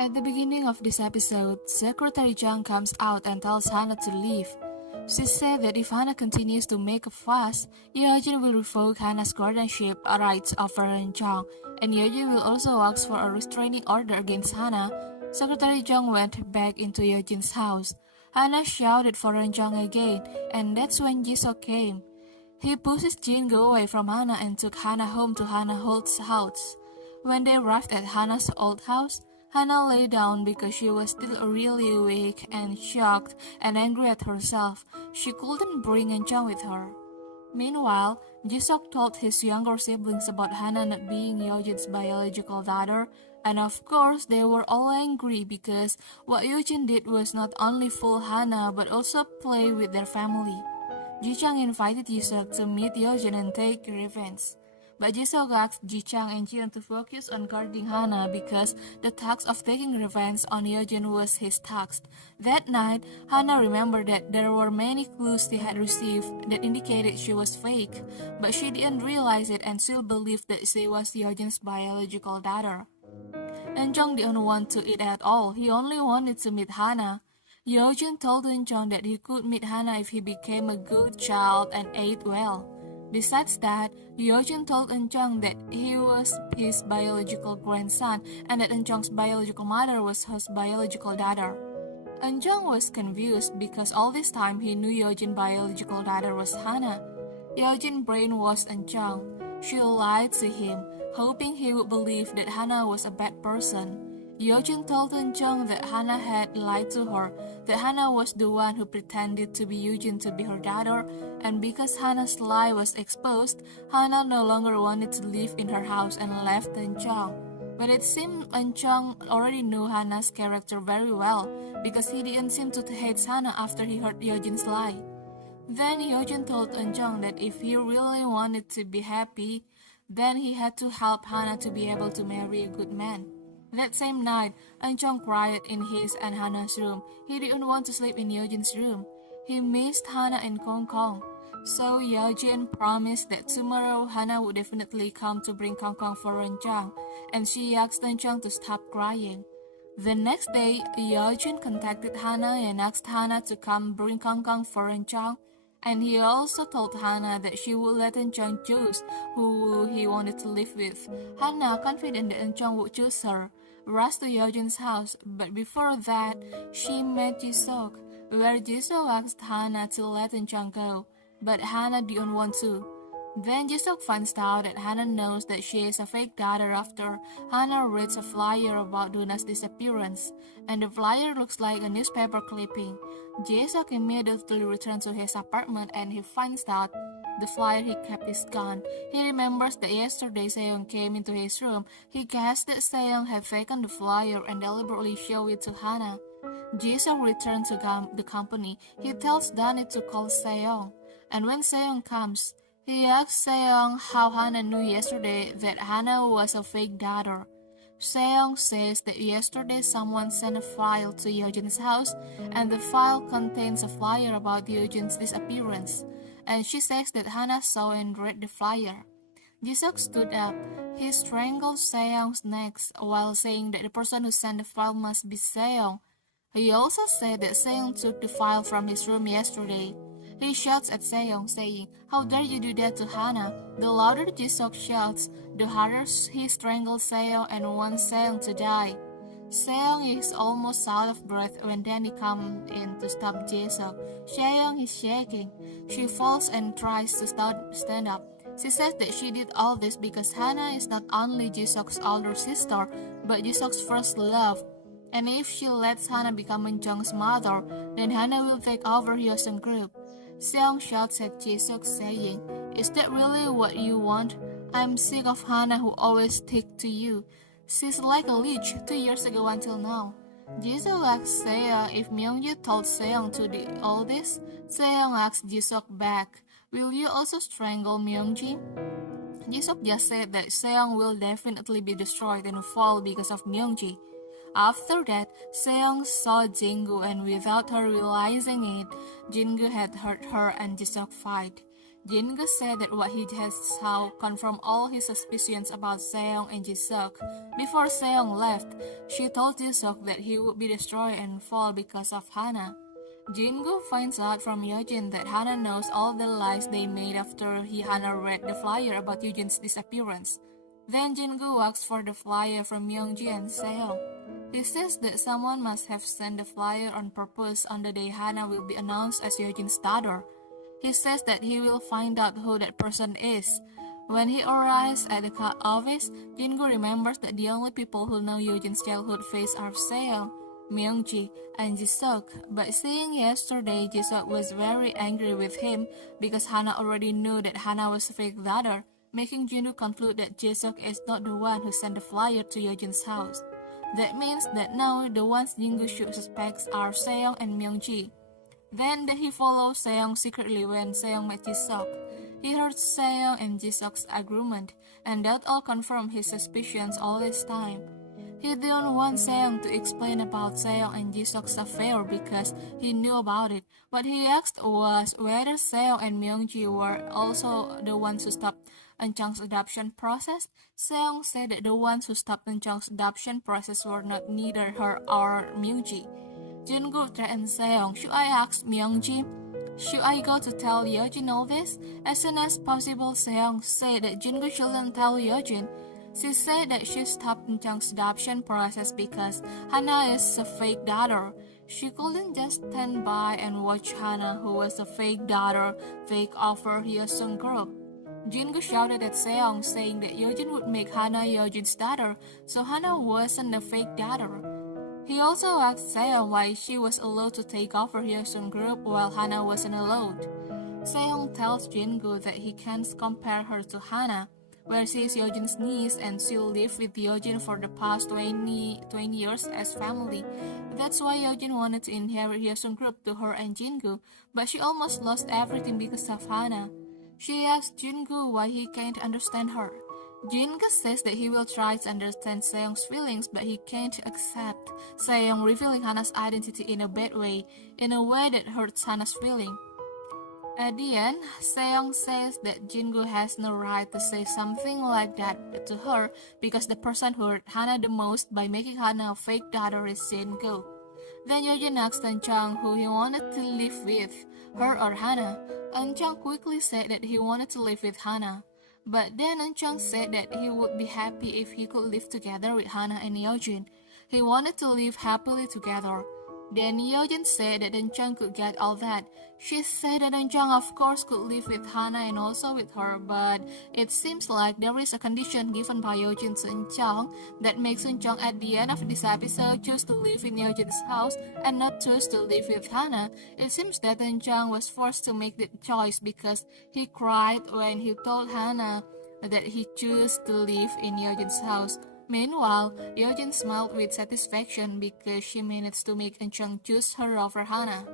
At the beginning of this episode, Secretary Jung comes out and tells Hana to leave. She said that if Hana continues to make a fuss, Eun-jin will revoke Hana's guardianship rights over An-chang, and Eun-jin will also ask for a restraining order against Hana. Secretary Jung went back into Eun-jin's house. Hana shouted for An-chang again, and that's when Jisoo came. He pushes Jin-gu away from Hana and took Hana home to Hana Holt's house. When they arrived at Hana's old house, Hana lay down because she was still really weak and shocked and angry at herself. She couldn't bring An-chang with her. Meanwhile, Jisoo told his younger siblings about Hana not being Eun-jin's biological daughter, and of course they were all angry because what Eun-jin did was not only fool Hana but also play with their family. Ji-chang invited Jisoo to meet Eun-jin and take revenge. But Jisoo asked Ji-chang and Jian to focus on guarding Hana because the task of taking revenge on Eun-jin was his task. That night, Hana remembered that there were many clues she had received that indicated she was fake, but she didn't realize it and still believed that she was Eun-jin's biological daughter. An-chang didn't want to eat at all, he only wanted to meet Hana. Eun-jin told An-chang that he could meet Hana if he became a good child and ate well. Besides that, Eun-jin told An-chang that he was his biological grandson and that An-chang's biological mother was his biological daughter. An-chang was confused because all this time he knew Eun-jin's biological daughter was Hana. Eun-jin brainwashed An-chang. She lied to him, hoping he would believe that Hana was a bad person. Eun-jin told An-chang that Hana had lied to her, that Hana was the one who pretended to be Eun-jin to be her daughter, and because Hana's lie was exposed, Hana no longer wanted to live in her house and left An-chang. But it seemed An-chang already knew Hana's character very well, because he didn't seem to hate Hana after he heard Eun-jin's lie. Then Eun-jin told An-chang that if he really wanted to be happy, then he had to help Hana to be able to marry a good man. That same night, An-chang cried in his and Hana's room. He didn't want to sleep in Eun-jin's room. He missed Hana and Kong Kong. So Eun-jin promised that tomorrow Hana would definitely come to bring Kong Kong for An-chang, and she asked An-chang to stop crying. The next day, Eun-jin contacted Hana and asked Hana to come bring Kong Kong for An-chang, and he also told Hana that she would let An-chang choose who he wanted to live with. Hana, confident that An-chang would choose her, rushed to Eun-jin's house, but before that, she met Jisoo, where Jisoo asked Hana to let An-chang go, but Hana didn't want to. Then Jisoo finds out that Hana knows that she is a fake daughter after Hana reads a flyer about Duna's disappearance, and the flyer looks like a newspaper clipping. Jisoo immediately returns to his apartment and he finds out the flyer he kept is gone. He remembers that yesterday Seong came into his room. He guessed that Seong had taken the flyer and deliberately showed it to Hana. Jisoo returned to the company. He tells Danny to call Seong, and when Seong comes, he asks Seong how Hana knew yesterday that Hana was a fake daughter. Seong says that yesterday someone sent a file to Eun-jin's house, and the file contains a flyer about Eun-jin's disappearance, and she says that Hana saw and read the flyer. Jisoo stood up. He strangled Seong's neck while saying that the person who sent the file must be Seong. He also said that Seong took the file from his room yesterday. He shouts at Seong, saying, "How dare you do that to Hana?" The louder Jisoo shouts, the harder he strangles Seong and wants Seong to die. Seong is almost out of breath when Danny comes in to stop Jisoo. Seong is shaking. She falls and tries to stand up. She says that she did all this because Hana is not only Jisoo's older sister, but Jisoo's first love. And if she lets Hana become An-chang's mother, then Hana will take over Hyosun Group. Seong shouts at Jisoo, saying, "Is that really what you want? I'm sick of Hana who always sticks to you. She's like a leech 2 years ago until now." Jisoo asks Seong if Myung-ji told Seong to do all this. Seong asks Jisoo back, "Will you also strangle Myung-ji?" Jisoo just said that Seong will definitely be destroyed and fall because of Myung-ji. After that, Seong saw Jin-gu, and without her realizing it, Jin-gu had hurt her and Jisoo fight. Jin-gu said that what he has saw confirmed all his suspicions about Seong and Jisuk. Before Seong left, she told Jisuk that he would be destroyed and fall because of Hana. Jin-gu finds out from Eun-jin that Hana knows all the lies they made after Hana read the flyer about Eun-jin's disappearance. Then Jin-gu asks for the flyer from Eun-ji and Seong. He says that someone must have sent the flyer on purpose on the day Hana will be announced as Eun-jin's daughter. He says that he will find out who that person is. When he arrives at the office, Jin-gu remembers that the only people who know Eun-jin's childhood face are Seong, Myung-ji, and Jisuk, but seeing yesterday Jisuk was very angry with him because Hana already knew that Hana was a fake daughter, making Jin-gu conclude that Jisuk is not the one who sent the flyer to Eun-jin's house. That means that now the ones Jin-gu should suspect are Seong and Myung-ji. Then he follows Seong secretly when Seong met Jisuk. He heard Seong and Jisuk's argument, and that all confirmed his suspicions all this time. He didn't want Seong to explain about Seong and Jisuk's affair because he knew about it. What he asked was whether Seong and Myung-ji were also the ones who stopped An-chang's adoption process. Seong said that the ones who stopped An-chang's adoption process were not neither her or Myung-ji. Jin-gu threatened Seong, "Should I ask Myung-ji? Should I go to tell Eun-jin all this?" As soon as possible, Seong said that Jin-gu shouldn't tell Eun-jin. She said that she stopped An-chang's adoption process because Hana is a fake daughter. She couldn't just stand by and watch Hana, who was a fake daughter, take over Hyeosung group. Jin-gu shouted at Seong, saying that Eun-jin would make Hana Eun-jin's daughter, so Hana wasn't a fake daughter. He also asked Seong why she was allowed to take over Hyeosung group while Hana wasn't allowed. Seong tells Jin-gu that he can't compare her to Hana, where she is Eun-jin's niece and she'll live with Eun-jin for the past 20 years as family. That's why Eun-jin wanted to inherit Hyeosung group to her and Jin-gu, but she almost lost everything because of Hana. She asked Jin-gu why he can't understand her. Jin-gu says that he will try to understand Seong's feelings, but he can't accept Seong revealing Hana's identity in a bad way, in a way that hurts Hana's feeling. At the end, Seong says that Jin-gu has no right to say something like that to her because the person who hurt Hana the most by making Hana a fake daughter is Jin-gu. Then Eun-jin asked An-chang who he wanted to live with, her or Hana. An-chang quickly said that he wanted to live with Hana. But then An-chang said that he would be happy if he could live together with Hana and Eun-jin. He wanted to live happily together. Then Eun-jin said that An-chang could get all that. She said that An-chang of course could live with Hana and also with her, but it seems like there is a condition given by Eun-jin to An-chang that makes An-chang at the end of this episode choose to live in Eun-jin's house and not choose to live with Hana. It seems that An-chang was forced to make the choice because he cried when he told Hana that he chose to live in Eun-jin's house. Meanwhile, Eun-jin smiled with satisfaction because she managed to make An-chang choose her over Hana.